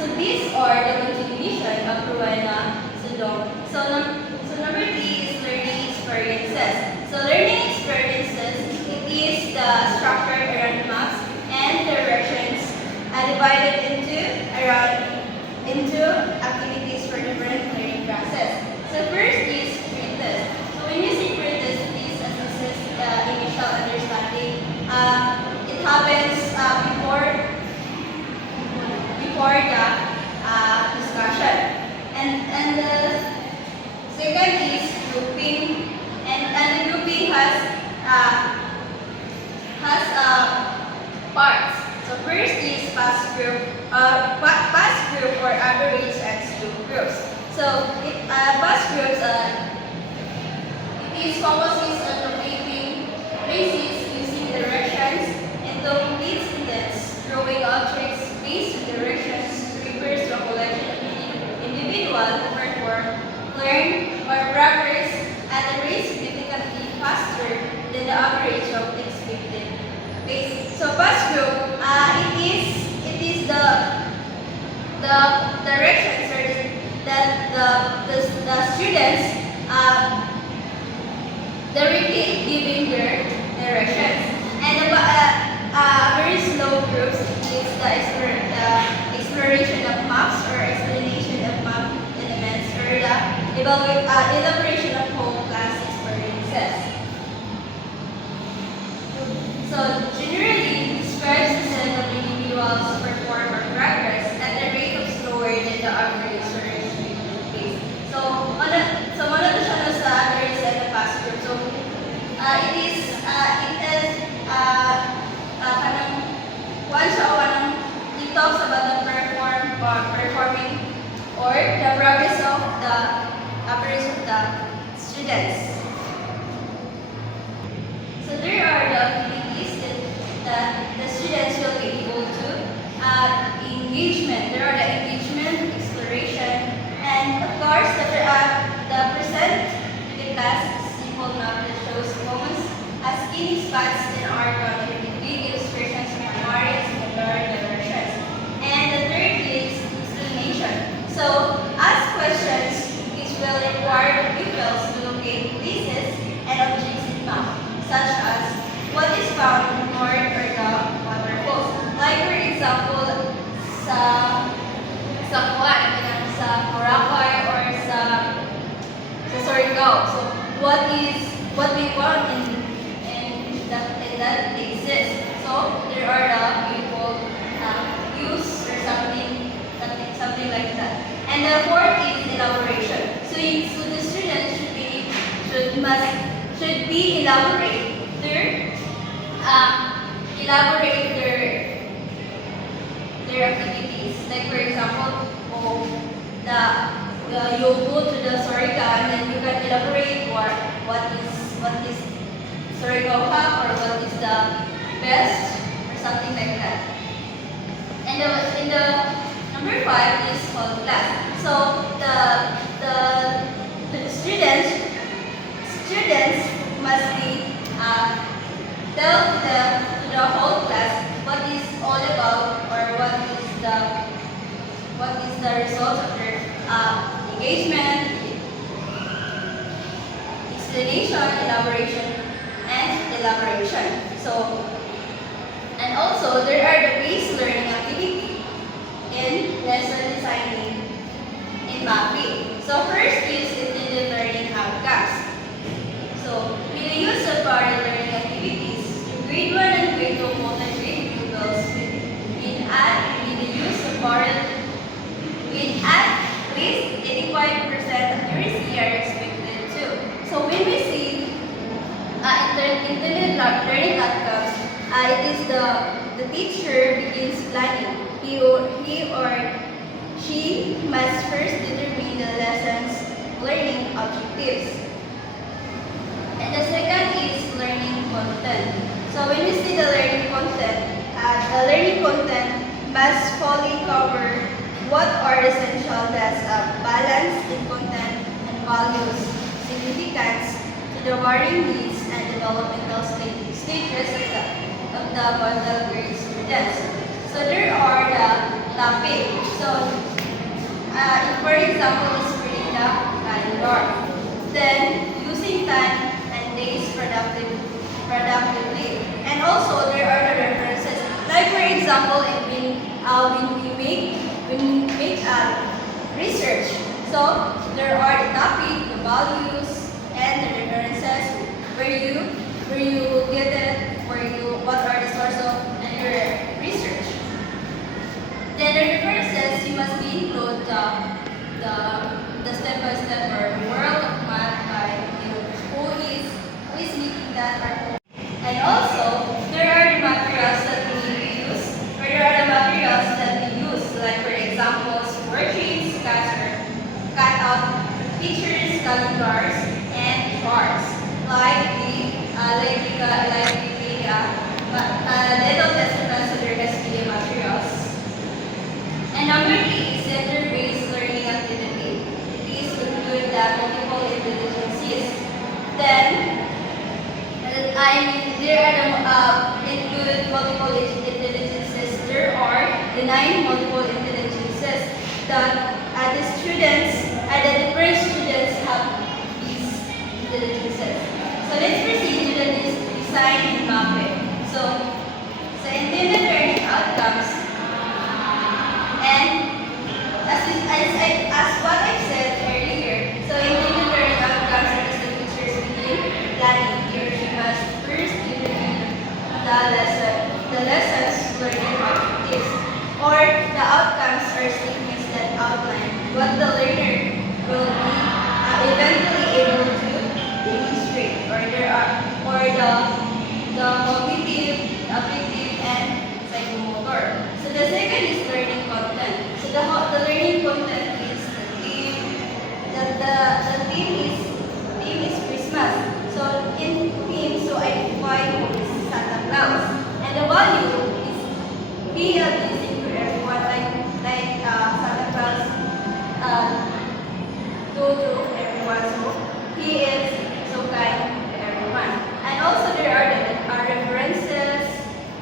So these are the continuation of Rowena Sundong. So number 3 is learning experiences. So learning experiences, it is the structure around maps and directions divided into activities for different learning process. So first is pre-test. So when you say pre-test, it is assesses initial understanding. It happens before the discussion. And the second is grouping, and the grouping has parts. So first is past group or average and slope groups. So past groups it is focuses on locating places using directions and the complete sentence, drawing objects based on directions refers to a collection of individual who perform, learn, or progress at a rate significantly faster than the average of expected pace. So past group, it is the directions or the students directly giving their directions, and very slow groups is the exploration of maps or explanation of map elements or the elaboration of whole class experiences. So generally describes the set of individuals who perform or progress at a rate of slower than the average or expected pace. So one of the channels sa average and the past group. So it is kanang one it talks about the performing or the progress of the average of the students. So there are the activities that the students will be able to engagement. There are the engagement, exploration, and of course the present to the class simple map that shows moments as skinny spots in our country with big illustrations, memorials, and directions. And the third is explanation. So ask questions which will require the pupils to locate places and objects in map, such as what is found north or the waterfalls. Like for example, sa Boracay or sa Surigao. So what we found in that places. So there are the beautiful views or something like that. And the fourth is elaboration. So the students should be elaborate their activities. Like for example, you go to the Surigao and then you can elaborate what is Surigao Hub or what is the best or something like that. And the number 5 is called class. So the students must be tell the whole class what is all about or what is the result of their engagement, explanation, elaboration, and elaboration. So, and also there are the base learning activity in lesson designing in mapping. So first is intended learning outcomes. So with the use of parallel learning activities, grade 1 and grade 2 multi-grade pupils with the use of parallel with at least 85% accuracy are expected to. So when we see intended learning outcomes, it is the teacher begins planning. He or she must first determine the lesson's learning objectives. And the second is learning content. So when we see the learning content must fully cover what are essential as balance in content and values, significance to the varying needs and developmental stages of the bundle grade students. So there are the topic. So, for example, is reading the calendar. Then, using time and days productively. And also, there are the references. Like for example, when we make research. So, there are the topic, the values, and the references where you get it, what are the source of and your research. Then the references, you must be include the step-by-step or world of math by who is making that article. And also, there are the materials that we need to use, or there are the materials that we use, like for example, worksheets, cut-out pictures, calendars, and charts, like little test considered as media materials. And number 3 is center-based learning activity. These include the multiple intelligences. Then, there are include multiple intelligences. There are the 9 multiple intelligences that the different students have these intelligences. So let's proceed to the design and mapping. So intended learning outcomes, and as what I said earlier, so intended learning outcomes is the teachers begin planning. She must first determine the lessons learning objectives, or the outcomes or statements that outline what the learner will be eventually able to demonstrate, or the cognitive, affective, and psychomotor. So the second is learning content. So the learning content is the theme. The theme is Christmas. So in theme, so I define who is Santa Claus, and the value is he is pleasing to everyone, like Santa Claus go to everyone. So he is so kind to everyone. And also there are the references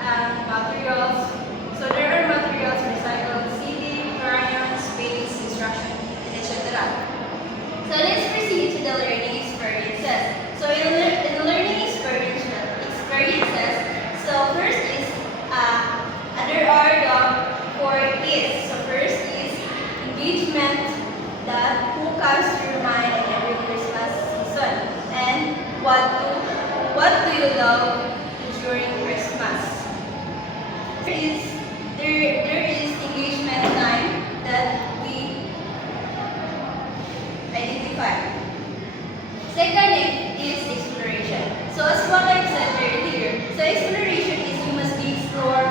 and materials. So there are materials recycled, CD, crayons, space, instruction, etc. So let's proceed to the learning experiences. So in learning experiences, so first is there are the 4 E's. So first is engagement, that who comes to your mind at every Christmas season, and what do you love during Christmas. There is engagement time that we identify. Second is exploration. So as what I said earlier, so exploration is you must explore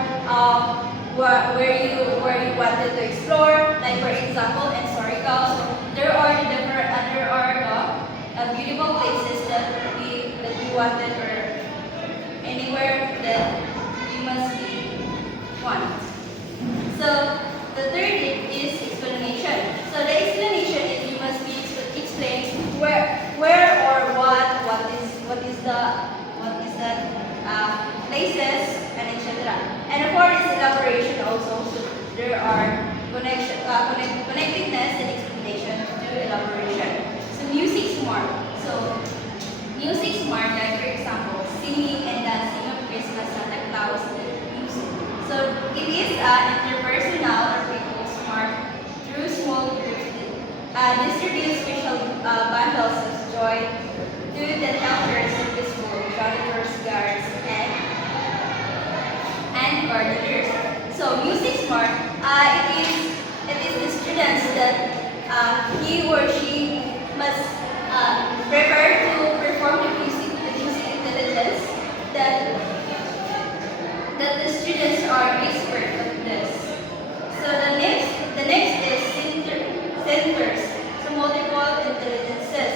where you wanted to explore. Like for example, historical. So there are the beautiful places that we wanted, or anywhere that you must be want. So the third is explanation. So the explanation is you must be explain where or what is that places, and etc. And of course elaboration also. So there are connectedness and explanation to elaboration. So music smart. So music smart, like for example, singing and dancing of Christmas Santa Claus music. So it is interpersonal or people smart through small groups. Distribute special bundles of joy to the helpers of the school, janitors, guards, and gardeners. So music smart, it is the students that he or she must prepare to perform the music intelligence that the students are expert at this. So the next is centers, so multiple intelligences.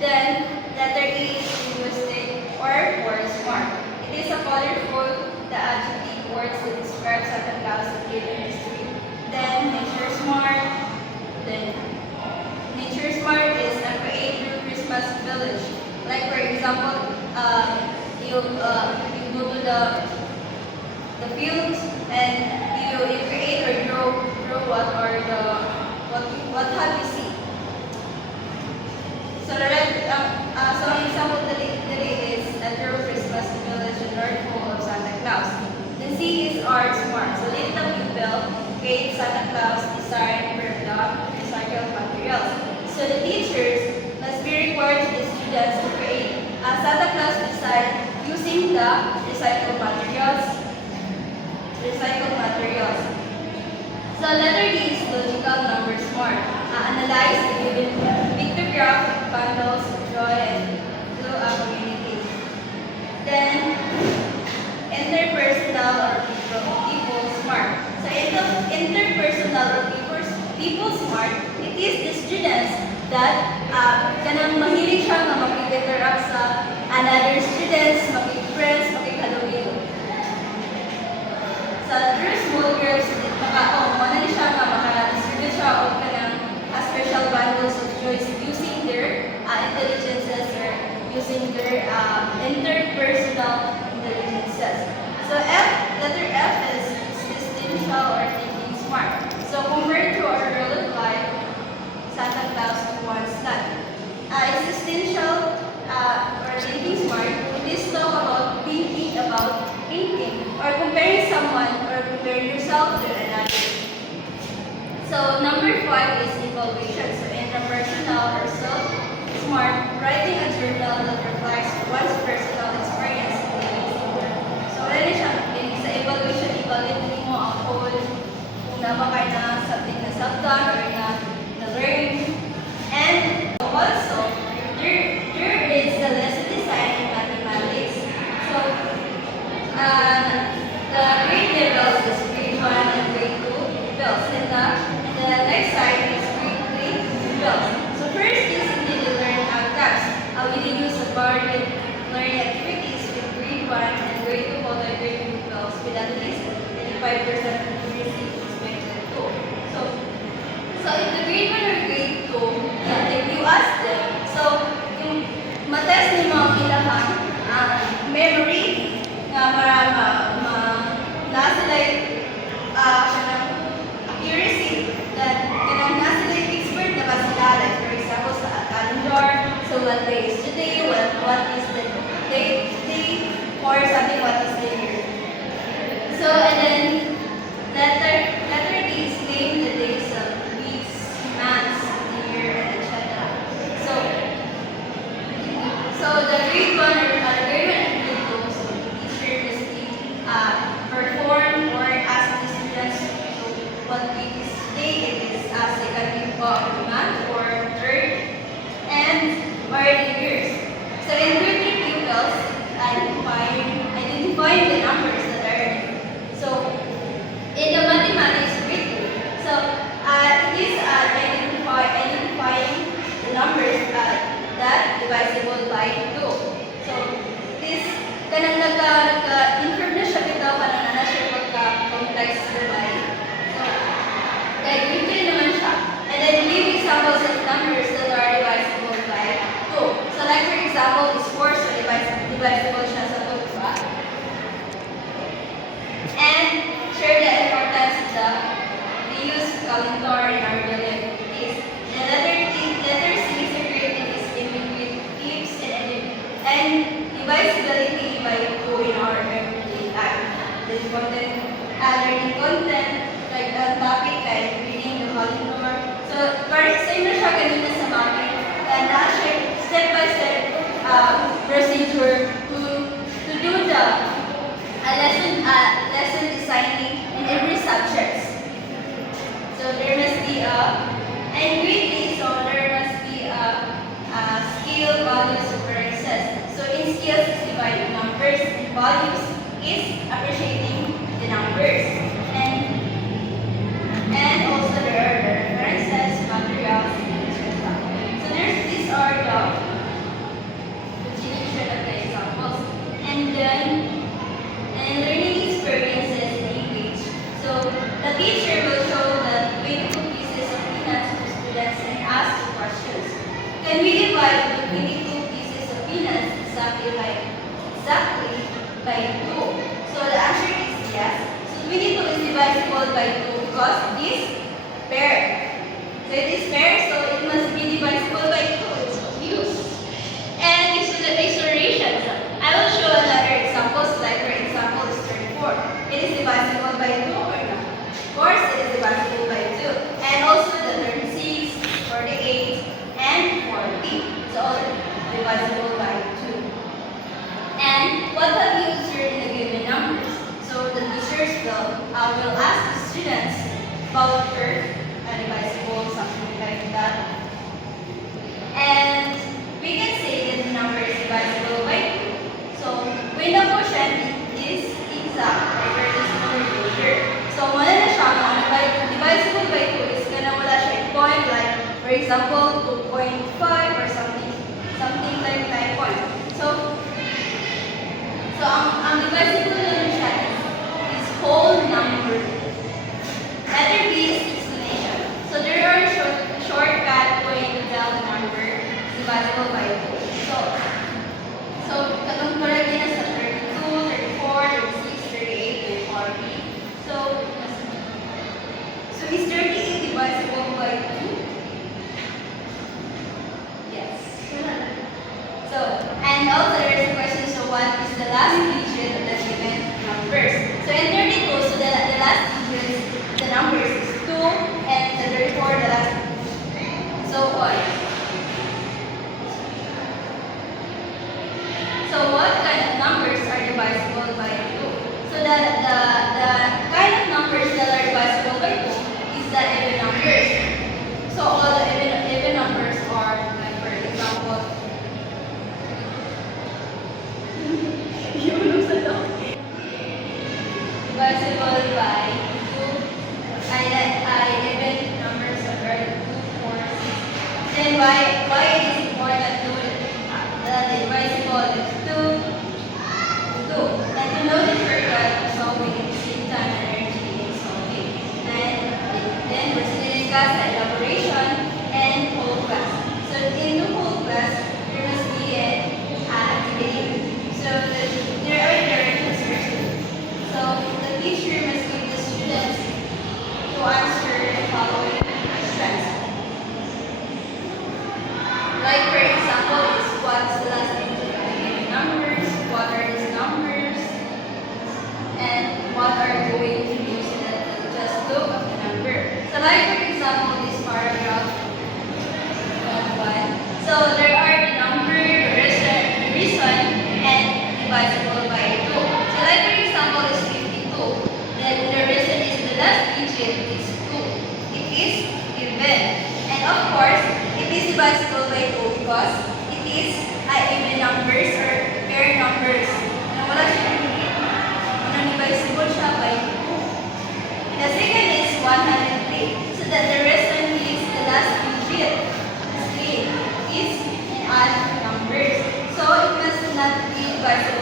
Then letter E is linguistic or word smart. It is a colorful, the adjective words that describe Santa Claus and given history. Then nature smart. Then nature smart is a create through Christmas village. Like for example, you go to the fields and you create or draw what are the what have you seen. So so ang example today is letter of Christmas, village, and North Pole of Santa Claus. Then C is art smart. So lead the pupil create Santa Claus design from the recycled materials. So the teachers must be required to the students to create a Santa Claus design using the recycled materials. So letter D is logical number smart. Analyze the given pictograph, bundles, draw, and do a communicate. Then interpersonal or people smart. So interpersonal or people smart, it is the students that kanang mahilig siya nga makikinteract sa another students, makik-friends, makik-halugin. Sa small groups, mana siya nga maka-distribute siya o kanang special bundles of joys using their intelligences or using their interpersonal intelligences. So letter F is existential or thinking smart. So compared to our real life, Santa Claus wants that. Existential or thinking smart, this talk about thinking about thinking or comparing someone or comparing yourself to another. So number 5 is evaluation. So interpersonal or self-smart, writing a journal that reflects one's personal experience. So ano siya, sa evaluation, evaluate mo ang whole kung napakay na something na self-done or na learn. And also, there is the lesson design in mathematics. So the grade levels is grade 1 and grade 2 levels. And the next side is grade 3 levels. So first is indeed the learning outcomes. We will use the varied learning activities with grade 1 and grade 2 for the grade 2 levels with at least 85% accuracy expected to. So in the grade 1 or grade 2, if you ask them, so yung matest ni mga ilahang memory nga nasa accuracy that nasa expert na ba sila, like for example sa calendar, so what day is today, what is the date or something, what is the year. So and then letter D is name the days of weeks, months, the year, and etc. So the grade 1 or grade 1 and grade 2, so teacher must perform or ask the students so what week is today, it is second week of the month or third, and what are the years. So in grade 3 pupils, identifying the numbers that are so in the mathematics grade 2, so it is identifying the numbers that divisible by 2. So this kanang naka-inform na siya bitaw kanang na siya pagka-complex divide. So kaya grade 3 naman siya. And then give examples of numbers that are divisible by 2. So like for example is 4, so divisible siya sa 2, diba? And share the importance of the use calendar in our daily activities. The letter C is creating is immediate tips and divisibility by 2 in our everyday life. This content, learning content, like the topic, like reading the calendar. So, parang same na siya kanina sa mapping. And na-share step-by-step procedure to do the lesson designing in every subject. So there must be and grade 3, so there must be skill, values, occurrences. So in skills is dividing numbers, and values is appreciating the numbers. And also there are the references, materials, etc. So these are the continuation of the examples. And then learning experiences in English. So the teacher will show the 22 pieces of peanuts to students and ask questions. Can we divide the 22 pieces of peanuts exactly by 2? So the answer is yes. So 22 divisible by 2 because it is pair. So it is pair, so it must be divisible by 2. It's obvious. And isolation. I will show another example. Like for example is 34. It is divisible by 2 or not? Of course, it is divisible by 2. And also the 36, 48, and 40. It's all divisible by 2. And what have you observed in the given numbers? So the teachers will ask the students about curve, divisible, something like that. And we can say that the number is divisible by 2. So when the quotient is exact, like for this number here. So wala na siya, kung divisible by 2 is gonna wala siya yung point, like for example 2.5 or something like that point. So ang divisible na siya is whole number. Letter B is explanation. So there are shortcut way to tell the number is divisible by 2. So katong palagi na sa 32, 34, 36, 38, and 40. So is 38 divisible by 2? Yes. So, and also there is a question, so what is the last digit of the given numbers? So in 32, so the last digit, the numbers is 2, and the 34, the last. So what? So what kind of numbers are divisible by 2? So the kind of numbers that are divisible by 2 is the even numbers. So all the even numbers are, like for example, divisible by 2. I even numbers are 2, 4, 6. Then why it is important to divisible is 2, 2. And to know the shortcut of solving at the same time energy in solving. And then proceeding class elaboration and whole class. So in the whole class, there must be an activity. So there are directions first. So the teacher must give the students to answer the following questions. Like for example, is what's the last digit of the given numbers? What are these numbers? And what are you going to use in it? Just look at the number. So like for example, this paragraph 1. So there are the number, the reason, and divisible by 2. So like for example, is 52. Then the reason is the last digit is 2. It is even. And of course, it is divisible by 2 because it is even numbers or pair numbers. Na wala siya divisible siya by 2. And the second is 103. So that the reason is the last digit is 3. Is an odd numbers. So it must not be divisible